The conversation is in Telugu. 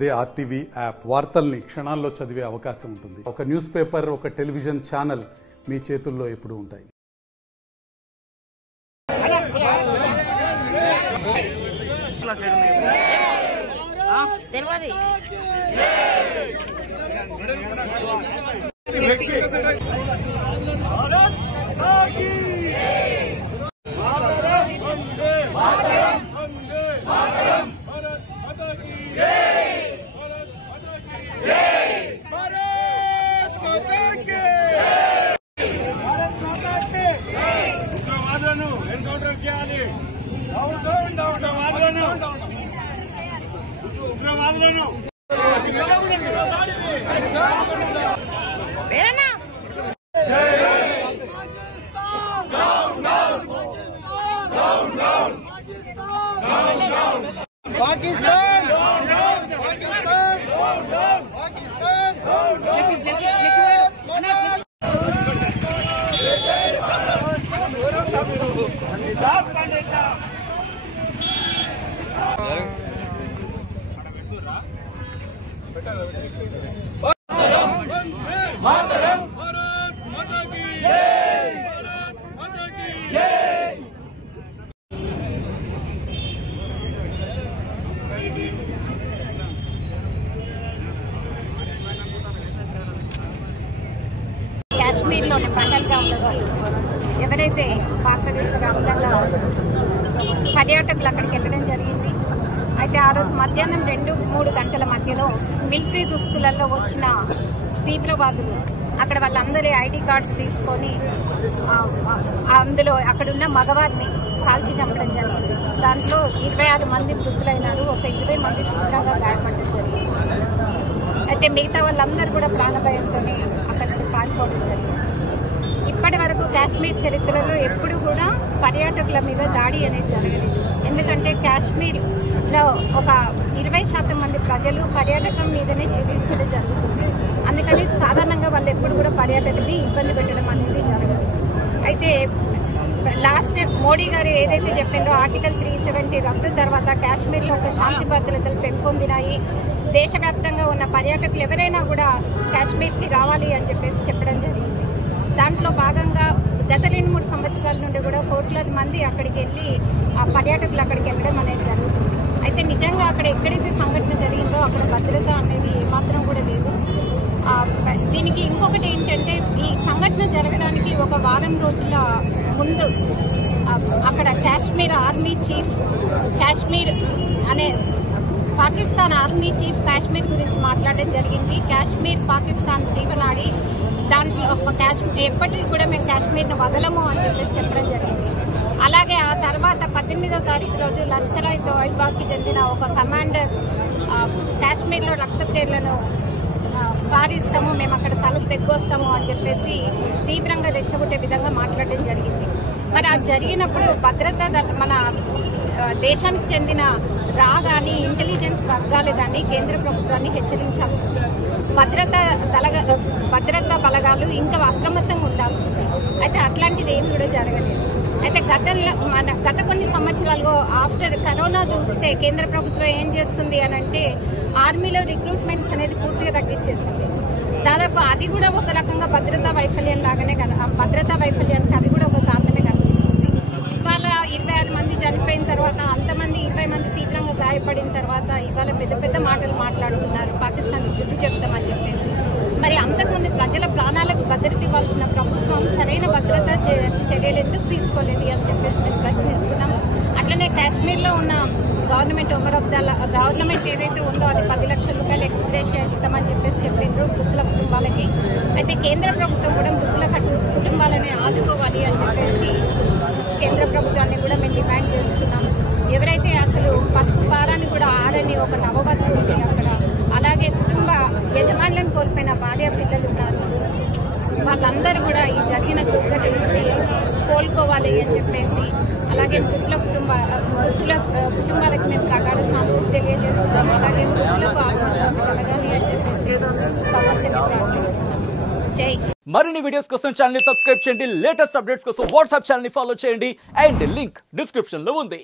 అదే ఆర్టీవీ యాప్ వార్తల్ని క్షణాల్లో చదివే అవకాశం ఉంటుంది. ఒక న్యూస్ పేపర్, ఒక టెలివిజన్ ఛానల్ మీ చేతుల్లో ఎప్పుడూ ఉంటాయి. ఎన్కౌంటర్ చేయాలి. ఉగ్రవాదులను పాకిస్తాన్ కాశ్మీర్లోని పండల్గాంలో ఎవరైతే భారతదేశ వ్యాప్తంగా పర్యాటకులు అక్కడికి వెళ్ళడం జరిగింది. అయితే ఆ రోజు మధ్యాహ్నం 2-3 గంటల మధ్యలో మిలిటరీ దుస్తులలో వచ్చిన తీవ్రవాదులు అక్కడ వాళ్ళందరి ఐడి కార్డ్స్ తీసుకొని అందులో అక్కడున్న మగవారిని కాల్చి చంపడం జరిగింది. దాంట్లో 26 మంది మృతులైనారు, ఒక 20 మంది తీవ్రంగా గాయపడడం జరిగింది. అయితే మిగతా వాళ్ళందరూ కూడా ప్రాణభయంతో అక్కడ నుండి పారిపోవడం జరిగింది. ఇప్పటి వరకు కాశ్మీర్ చరిత్రలో ఎప్పుడు కూడా పర్యాటకుల మీద దాడి అనేది జరగలేదు. ఎందుకంటే కాశ్మీర్లో ఒక 20% మంది ప్రజలు పర్యాటకం మీదనే జీవించడం జరుగుతుంది. అందుకని సాధారణంగా వాళ్ళు ఎప్పుడు కూడా పర్యాటకుల్ని ఇబ్బంది పెట్టడం అనేది జరగదు. అయితే లాస్ట్ మోడీ గారు ఏదైతే చెప్పిందో ఆర్టికల్ 370 రద్దు తర్వాత కాశ్మీర్లో ఒక శాంతి భద్రతలు పెంపొందినాయి. దేశవ్యాప్తంగా ఉన్న పర్యాటకులు ఎవరైనా కూడా కాశ్మీర్కి రావాలి అని చెప్పేసి చెప్పడం జరిగింది. దాంట్లో భాగంగా గత 2-3 సంవత్సరాల నుండి కూడా కోట్లాది మంది అక్కడికి వెళ్ళి ఆ పర్యాటకులు అక్కడికి వెళ్ళడం అనేది జరుగుతుంది. అయితే నిజంగా అక్కడ ఎక్కడైతే సంఘటన జరిగిందో అక్కడ భద్రత అనేది ఏమాత్రం కూడా లేదు. దీనికి ఇంకొకటి ఏంటంటే ఈ సంఘటన జరగడానికి ఒక వారం రోజుల ముందు అక్కడ కాశ్మీర్ ఆర్మీ చీఫ్ కాశ్మీర్ అనే పాకిస్తాన్ ఆర్మీ చీఫ్ కాశ్మీర్ గురించి మాట్లాడడం జరిగింది. కాశ్మీర్ పాకిస్తాన్ జీవనాడి, దాంట్లో ఎప్పటికీ కూడా మేము కాశ్మీర్ను వదలము అని చెప్పేసి చెప్పడం జరిగింది. అలాగే ఆ తర్వాత 18వ తారీఖు రోజు లష్కర్-ఇ-తోయిబాకి చెందిన ఒక కమాండర్ కాశ్మీర్లో రక్తప్రేర్లను పారిస్తాము, మేము అక్కడ తలకు తెగ్గొస్తాము అని చెప్పేసి తీవ్రంగా రెచ్చగొట్టే విధంగా మాట్లాడడం జరిగింది. మరి అది జరిగినప్పుడు భద్రత మన దేశానికి చెందిన కానీ ఇంటెలిజెన్స్ వర్గాలు కానీ కేంద్ర ప్రభుత్వాన్ని హెచ్చరించాల్సింది. భద్రతా బలగాలు ఇంకా అప్రమత్తంగా ఉండాల్సింది. అయితే అట్లాంటిది ఏం కూడా జరగలేదు. అయితే గత కొన్ని సంవత్సరాలుగా ఆఫ్టర్ కరోనా చూస్తే కేంద్ర ప్రభుత్వం ఏం చేస్తుంది అని అంటే ఆర్మీలో రిక్రూట్మెంట్స్ అనేది పూర్తిగా తగ్గించేసింది. దాదాపు అది కూడా ఒక రకంగా భద్రతా వైఫల్యం లాగానే భద్రతా వైఫల్యానికి అది కూడా ఒక కారణమే కనిపిస్తుంది. ఇవాళ 26 మంది చనిపోయిన తర్వాత అంతమంది 20 మంది తీవ్రంగా గాయపడిన తర్వాత ఇవాళ పెద్ద పెద్ద మాటలు మాట్లాడుతున్నారు, పాకిస్తాన్ బుద్ధి చెప్తామని చెప్పేసి. మరి అంతకుముందు ప్రజల ప్రాణాలకు భద్రత ఇవ్వాల్సిన ప్రభుత్వం సరైన భద్రతా చర్యలు ఎందుకు తీసుకోలేదు అని చెప్పేసి మేము ప్రశ్నిస్తున్నాం. అట్లనే కాశ్మీర్లో ఉన్న గవర్నమెంట్ ఏదైతే ఉందో అది 10 లక్షల రూపాయలు ఎక్స్గ్రేషియా ఇస్తామని చెప్పేసి చెప్పిండ్రు మృతుల కుటుంబాలకి. అయితే కేంద్ర ప్రభుత్వం కూడా మృతుల కుటుంబాలని ఆదుకోవాలి అని చెప్పేసి కేంద్ర ప్రభుత్వాన్ని కూడా మేము డిమాండ్ చేస్తున్నాం. ఎవరైతే అసలు పసుపు భారాన్ని కూడా ఆరని ఒక నవవధువు ఉంది అక్కడ, అలాగే కుటుంబ యజమానులను కోల్పోయిన భార్య పిల్లలు ఉన్నారు, వాళ్ళందరూ కూడా ఈ జరిగిన దుర్ఘటన నుండి కోలుకోవాలి అని చెప్పేసి, అలాగే మృతుల కుటుంబాలకు మేము ప్రగాఢ సానుభూతి తెలియజేస్తున్నాం. అలాగే మృతులకు ఆత్మశాంతి కలగాలి అని చెప్పేసి భగవంతుని ప్రార్థిస్తున్నాం. జై. మరిన్ని వీడియోస్ కోసం ఛానల్ ని సబ్స్క్రైబ్ చేయండి. లేటెస్ట్ అప్డేట్స్ కోసం వాట్సాప్ ఛానల్ ని ఫాలో చేయండి. అండ్ లింక్ డిస్క్రిప్షన్ లో ఉంది.